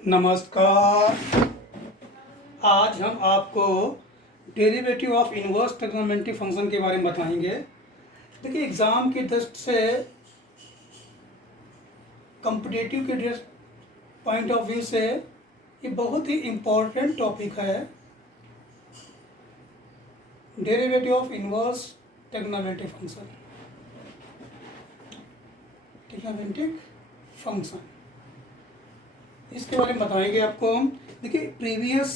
नमस्कार। आज हम आपको derivative of inverse trigonometric function के बारे में बताएंगे। देखिए, एग्ज़ाम की दृष्टि से, कॉम्पिटिटिव के पॉइंट ऑफ व्यू से ये बहुत ही इम्पोर्टेंट टॉपिक है। Derivative of inverse trigonometric function इसके बारे में बताएंगे आपको हम। देखिए, प्रीवियस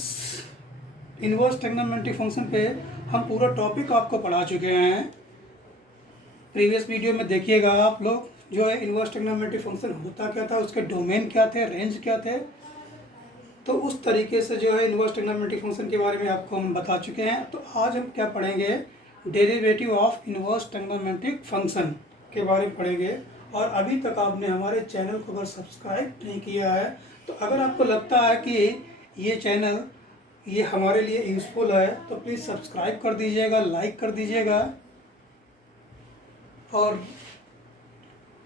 इनवर्स ट्रिग्नोमेट्रिक फंक्शन पे हम पूरा टॉपिक आपको पढ़ा चुके हैं। प्रीवियस वीडियो में देखिएगा आप लोग, जो है इनवर्स ट्रिग्नोमेट्रिक फंक्शन होता क्या था, उसके डोमेन क्या थे, रेंज क्या थे। तो उस तरीके से जो है इनवर्स ट्रिग्नोमेट्रिक फंक्शन के बारे में आपको हम बता चुके हैं। तो आज हम क्या पढ़ेंगे, derivative of inverse trigonometric function के बारे में पढ़ेंगे। और अभी तक आपने हमारे चैनल को अगर सब्सक्राइब नहीं किया है, तो अगर आपको लगता है कि ये चैनल ये हमारे लिए यूज़फुल है, तो प्लीज़ सब्सक्राइब कर दीजिएगा, लाइक कर दीजिएगा। और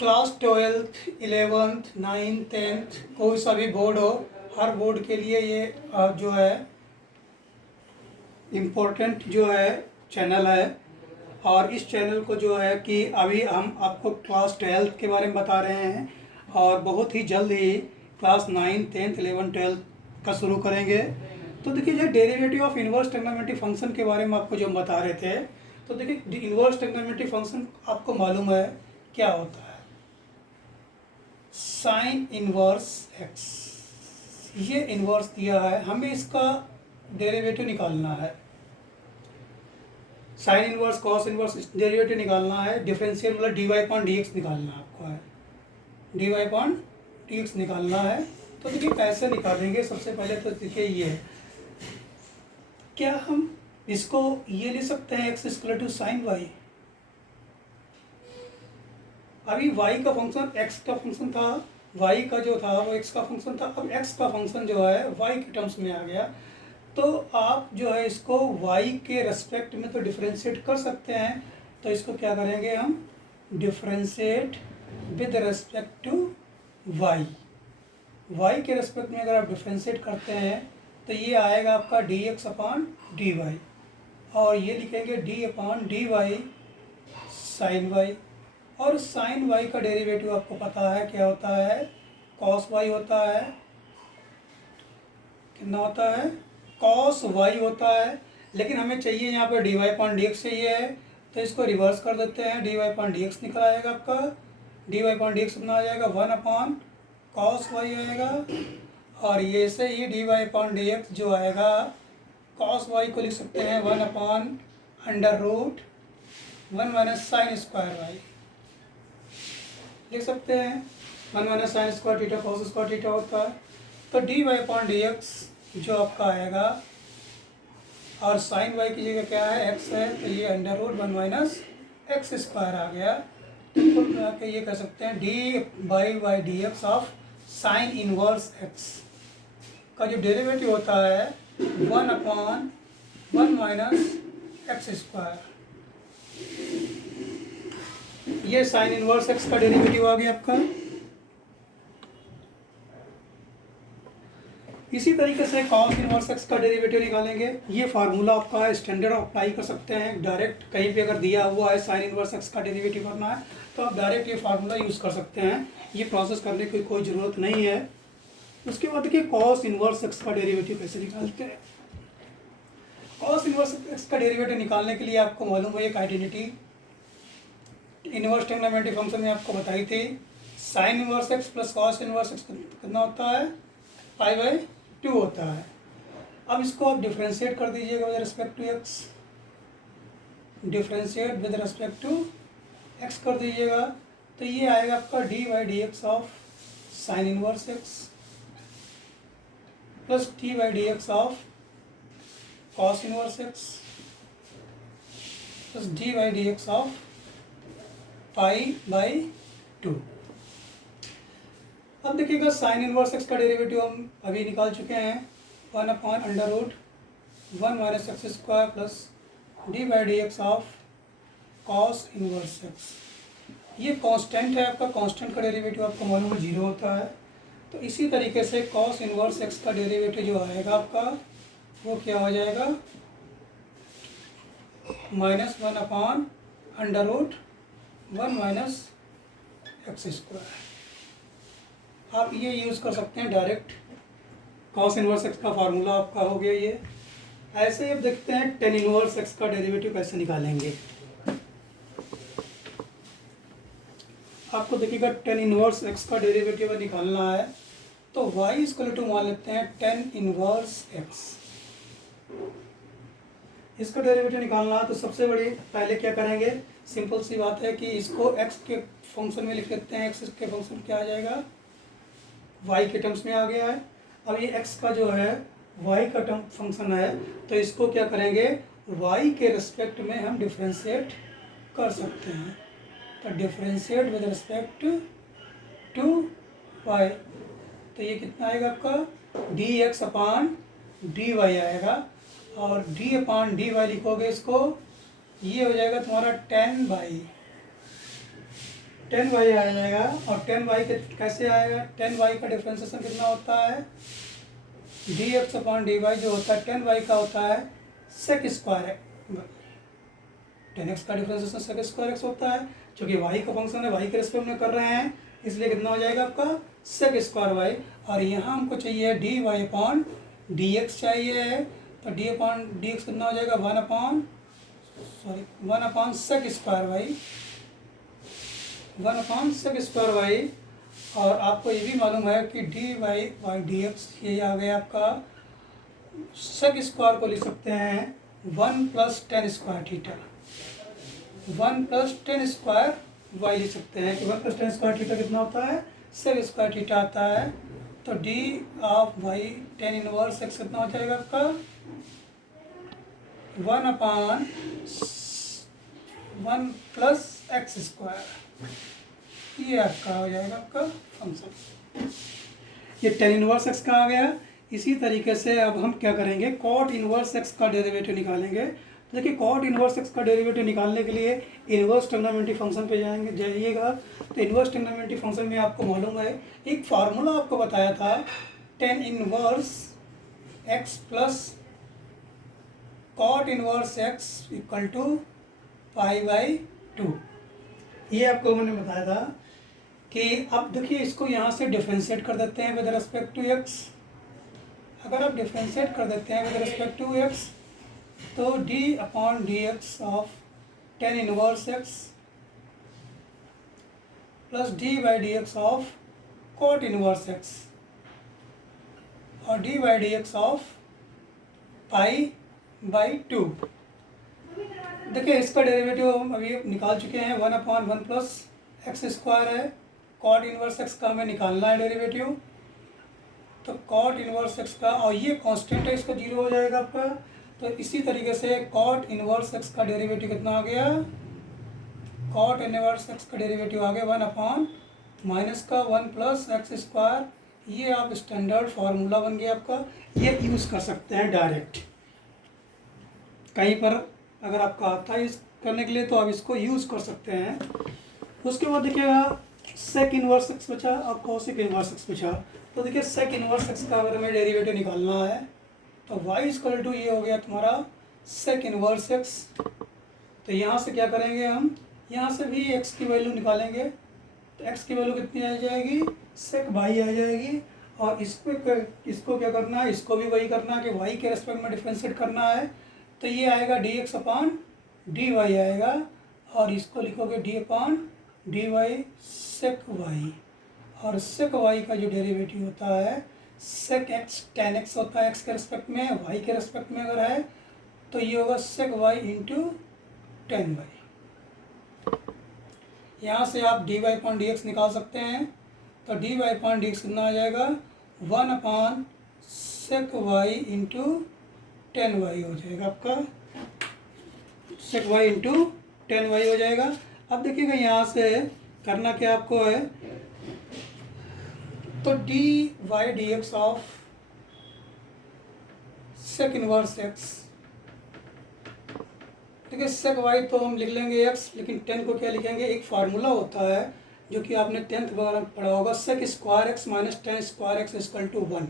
class 12th 11th 9th 10th कोई सा भी बोर्ड हो, हर बोर्ड के लिए ये जो है इम्पोर्टेंट जो है चैनल है। और इस चैनल को जो है कि अभी हम आपको क्लास 12th के बारे में बता रहे हैं, और बहुत ही जल्द ही क्लास 9 10th 11 12 का शुरू करेंगे। तो देखिए, जो derivative of inverse trigonometric function के बारे में आपको जो हम बता रहे थे, तो देखिए इनवर्स ट्रिग्नोमेट्रिक फंक्शन आपको मालूम है क्या होता है। साइन इनवर्स एक्स, ये इनवर्स दिया है, हमें इसका डेरिवेटिव निकालना है। Sine inverse cos inverse derivative निकालना है। डिफरेंशियल मतलब d y upon d x निकालना आपको है, d y upon d x निकालना है। तो देखिए कैसे निकालेंगे, सबसे पहले तो देखिए ये क्या हम इसको ये ले सकते हैं, x equal to sine y. अभी y का फंक्शन x का फंक्शन था, y का जो था वो x का फंक्शन था। अब x का फंक्शन जो है y के टर्म्स में आ गया, तो आप जो है इसको y के रेस्पेक्ट में तो डिफ्रेंशिएट कर सकते हैं। तो इसको क्या करेंगे हम, differentiate with respect to y के रेस्पेक्ट में अगर आप डिफ्रेंशिएट करते हैं तो ये आएगा आपका dx अपॉन dy, और ये लिखेंगे d upon dy sine y। और साइन y का डेरिवेटिव आपको पता है क्या होता है, कॉस y होता है। कितना होता है, कॉस y होता है। लेकिन हमें चाहिए यहाँ पर d y upon d x चाहिए है, तो इसको रिवर्स कर देते हैं। D y upon d x निकल आएगा आपका, d y upon d x कितना आ जाएगा, 1 अपॉन कॉस y आएगा। और ये से ही d y upon d x जो आएगा, कॉस y को लिख सकते हैं 1 upon under root 1 minus sine square y लिख सकते हैं। 1 minus sine square theta cos square theta होता है। तो d y upon d x जो आपका आएगा, और साइन वाई की जगह क्या है, एक्स है, तो ये under root 1 minus x square आ गया। तो कुल मिला के ये कह सकते हैं d by d x of sine inverse x का जो डेरिवेटिव होता है 1 अपॉन 1 माइनस एक्स स्क्वायर। ये साइन इनवर्स एक्स का डेरिवेटिव आ गया आपका। इसी तरीके से कॉस इनवर्स एक्स का डेरिवेटिव निकालेंगे। ये फार्मूला आपका है, स्टैंडर्ड अप्लाई कर सकते हैं डायरेक्ट। कहीं पे अगर दिया हुआ है साइन इनवर्स एक्स का डेरिवेटिव करना है, तो आप डायरेक्ट ये फार्मूला यूज़ कर सकते हैं। ये प्रोसेस करने की कोई ज़रूरत नहीं है। उसके बाद देखिए कॉस इनवर्स एक्स का डेरिवेटिव कैसे निकालते हैं। कॉस इनवर्स एक्स का डेरिवेटिव निकालने के लिए आपको मालूम है एक आइडेंटिटी इनवर्स ट्रिग्नोमेट्रिक फंक्शन में आपको बताई थी। Sign inverse x plus cos inverse x कितना होता है, पाई बाई 2 होता है। अब इसको आप डिफ्रेंशिएट कर दीजिएगा with respect to x, differentiate with respect to x कर दीजिएगा, तो ये आएगा आपका d by d x of sine inverse x plus d by d x of cos inverse x plus d by d x of pi by 2। अब देखिएगा sine inverse x का derivative हम अभी निकाल चुके हैं, 1 upon under root 1 minus x square plus d by d x of cos inverse x. ये constant है आपका, कांस्टेंट का डेरिवेटिव आपको मालूम है 0 होता है। तो इसी तरीके से कॉस इनवर्स एक्स का डेरिवेटिव जो आएगा आपका वो क्या हो जाएगा, -1 upon under root 1 minus x square. आप ये यूज़ कर सकते हैं डायरेक्ट, कॉस इनवर्स एक्स का फार्मूला आपका हो गया ये। ऐसे ही अब देखते हैं टेन इनवर्स एक्स का डेरिवेटिव कैसे निकालेंगे। आपको देखिएगा टेन इनवर्स एक्स का डेरिवेटिव निकालना है तो y इक्वल टू मान लेते हैं टेन इनवर्स एक्स। इसका डेरिवेटिव निकालना है तो सबसे बड़ी पहले क्या करेंगे, सिंपल सी बात है कि इसको x के फंक्शन में लिख लेते हैं। x के फंक्शन क्या आ जाएगा, y के टर्म्स में आ गया है। अब ये x का जो है y का टर्म फंक्शन है तो इसको क्या करेंगे, y के रिस्पेक्ट में हम डिफ्रेंशिएट कर सकते हैं। तो differentiate with respect to y, तो ये कितना आएगा आपका dx अपॉन dy आएगा, और d अपॉन dy लिखोगे इसको, ये हो जाएगा तुम्हारा 10 y आ जाएगा। और 10y के कैसे आएगा, 10y का डिफ्रेंशिएशन कितना होता है, dx अपॉन dy जो होता है 10y का होता है सेक स्क्वायर, 10x का डिफ्रेंशिएशन सेक स्क्वायर x होता है। क्योंकि y का फंक्शन है, y के रिस्पेक्ट में कर रहे हैं, इसलिए कितना हो जाएगा आपका सेक स्क्वायर y। और यहाँ हमको चाहिए dy अपॉन dx चाहिए है, तो d अपॉन dx कितना हो जाएगा 1 upon sec square y, 1 upon sec square y। और आपको ये भी मालूम है कि dy बाई dx ये आ गया आपका, सेक स्क्वायर को लिख सकते हैं 1 plus ten square theta, 1 plus ten square y लिख सकते हैं कि 1 प्लस टेन स्क्वायर थीटा कितना होता है, सेक स्क्वायर थीटा आता है। तो d of y ten inverse x कितना हो जाएगा आपका 1 अपॉन 1 प्लस एक्स स्क्वायर, ये आपका हो जाएगा आपका फंक्शन। ये टेन इनवर्स एक्स का आ गया। इसी तरीके से अब हम क्या करेंगे, कॉट इनवर्स एक्स का डेरिवेटिव निकालेंगे। तो देखिए कॉट इनवर्स एक्स का डेरिवेटिव निकालने के लिए इनवर्स ट्रिग्नोमेट्री फंक्शन पे जाइएगा। तो इनवर्स ट्रिग्नोमेट्री फंक्शन में आपको मालूम है एक फार्मूला आपको बताया था, tan inverse x plus cot inverse x equal to pi by 2। ये आपको मैंने बताया था कि अब देखिए इसको यहाँ से डिफ्रेंशिएट कर देते हैं विद रिस्पेक्ट टू एक्स। अगर आप डिफ्रेंशिएट कर देते हैं विद रिस्पेक्ट टू एक्स तो d upon d x of tan inverse x plus d by d x of cot inverse x और d by d x of pi by 2। देखिए इसका derivative हम अभी निकाल चुके हैं, 1 अपॉन 1 प्लस एक्स स्क्वायर है। कॉट इनवर्स एक्स का हमें निकालना है डेरिवेटिव, तो कॉट इनवर्स एक्स का, और ये कांस्टेंट है, इसका 0 हो जाएगा आपका। तो इसी तरीके से कॉट इनवर्स एक्स का डेरिवेटिव कितना आ गया, कॉट इनवर्स एक्स का डेरिवेटिव आ गया 1 अपॉन माइनस का 1 प्लस एक्स स्क्वायर। ये आप स्टैंडर्ड फार्मूला बन गया आपका, ये यूज़ कर सकते हैं डायरेक्ट। कहीं पर अगर आपका आता है इस करने के लिए तो आप इसको यूज़ कर सकते हैं। उसके बाद देखिएगा सेक इनवर्स एक्स बचा और कॉसिक इनवर्स एक्स बचा। तो देखिए सेक इनवर्स एक्स का अगर हमें डेरिवेटिव निकालना है तो y इक्वल टू ये हो गया तुम्हारा सेक इनवर्स एक्स। तो यहाँ से क्या करेंगे हम, यहाँ से भी x की वैल्यू निकालेंगे। तो x की वैल्यू कितनी आ जाएगी, सेक y आ जाएगी। और इसको क्या करना है, इसको भी वही करना है कि y के रेस्पेक्ट में डिफ्रेंशिएट करना है। तो ये आएगा dx अपॉन dy आएगा, और इसको लिखोगे d अपॉन dy सेक y। और सेक y का जो डेरिवेटिव होता है सेक एक्स टेन एक्स होता है, x के रेस्पेक्ट में, y के रेस्पेक्ट में अगर है तो ये होगा सेक y इंटू टेन वाई। यहाँ से आप dy अपॉन डी एक्स निकाल सकते हैं। तो dy अपॉन डी एक्स कितना आ जाएगा, 1 upon sec y into tan y हो जाएगा आपका, sec y into tan y हो जाएगा। अब देखिएगा यहाँ से करना क्या आपको है, तो dy d x of sec inverse x, देखिए सेक y तो हम लिख लेंगे x, लेकिन 10 को क्या लिखेंगे, एक फार्मूला होता है जो कि आपने 10th वगैरह में पढ़ा होगा, sec square x minus 10 square x equal to 1।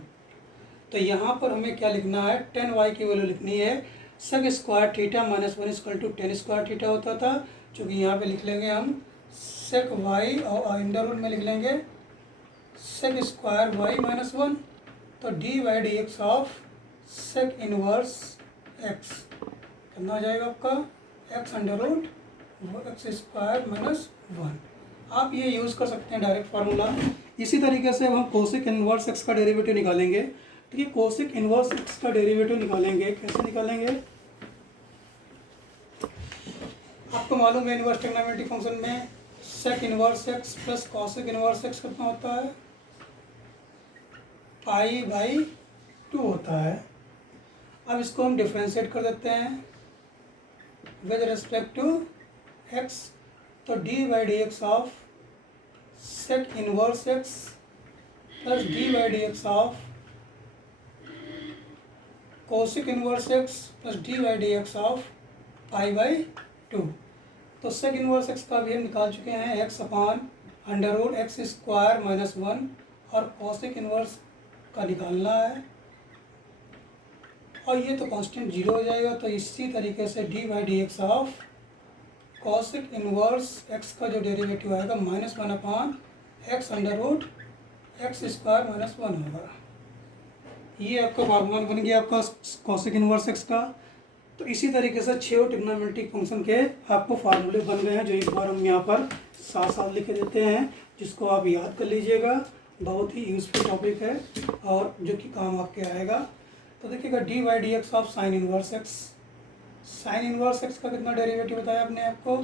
तो यहाँ पर हमें क्या लिखना है, 10y की वैल्यू लिखनी है, sec square theta minus 1 equal to 10 square theta होता था, चूँकि यहाँ पे लिख लेंगे हम सेक वाई और अंडर रूट में लिख लेंगे सेक स्क्वायर वाई माइनस 1। तो d by d x of sec inverse x कितना हो जाएगा आपका, x under root x square minus 1। आप ये यूज़ कर सकते हैं डायरेक्ट फार्मूला। इसी तरीके से अब हम कोसिक इनवर्स एक्स का डेरिवेटिव निकालेंगे। ठीक है, कोसिक इनवर्स एक्स का डेरिवेटिव निकालेंगे, कैसे निकालेंगे, आपको मालूम है इनवर्स ट्रिग्नोमेट्रिक फंक्शन में sec inverse x plus cosec inverse x कितना होता है, पाई बाई 2 होता है। अब इसको हम डिफ्रेंशिएट कर देते हैं विद रिस्पेक्ट टू एक्स। तो d by d x of sec inverse x plus d by d x of cosec inverse x plus d by d x of pi by 2। तो सेक इनवर्स एक्स का भी हम निकाल चुके हैं, x upon under root x square minus 1, और cosec inverse का निकालना है, और ये तो कांस्टेंट 0 हो जाएगा। तो इसी तरीके से d by d x of cosec inverse x का जो डेरिवेटिव आएगा -1 upon x under root x square minus 1 होगा। ये आपका फार्मूला बन गया आपका कोसिक इनवर्स एक्स का। तो इसी तरीके से 6 ट्रिग्नोमेट्रिक फंक्शन के आपको फार्मूले बन गए हैं, जो एक बार हम यहाँ पर साथ साथ लिख देते हैं, जिसको आप याद कर लीजिएगा। बहुत ही यूजफुल टॉपिक है और जो कि काम आपके आएगा। तो देखिएगा d by d x of sine inverse x, sine inverse x का कितना डेरिवेटिव बताया आपने आपको,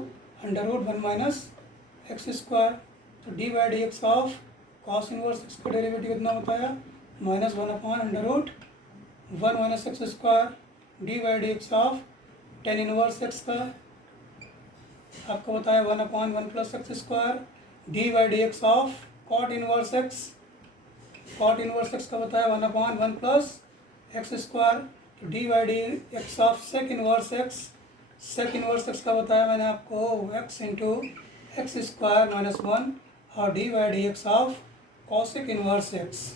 under root 1 minus x square. तो d by d x of cos inverse x का डेरिवेटिव कितना बताया, -1 upon under root 1 minus x square. D by d x of tan inverse x का आपको बताया 1 upon 1 plus x square. D by d x of cot inverse x, cot inverse x का बताया 1 upon 1 plus x square. तो d by d x of sec inverse x, sec inverse x का बताया मैंने आपको x into x square minus 1, और d by d x of cosec inverse x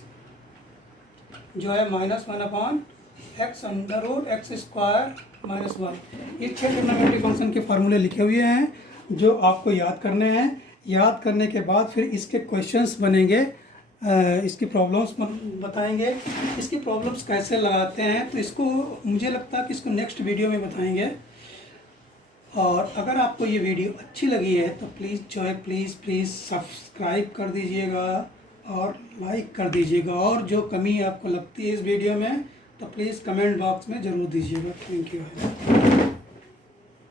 जो है -1 upon x under root x square minus 1। ये 6 trigonometric function के फार्मूले लिखे हुए हैं, जो आपको याद करने हैं। याद करने के बाद फिर इसके क्वेश्चंस बनेंगे, इसकी प्रॉब्लम्स बताएंगे, इसकी प्रॉब्लम्स कैसे लगाते हैं, तो इसको मुझे लगता है कि इसको नेक्स्ट वीडियो में बताएंगे। और अगर आपको ये वीडियो अच्छी लगी है तो प्लीज़ सब्सक्राइब कर दीजिएगा और लाइक कर दीजिएगा, और जो कमी आपको लगती है इस वीडियो में तो प्लीज़ कमेंट बॉक्स में ज़रूर दीजिएगा। Thank you.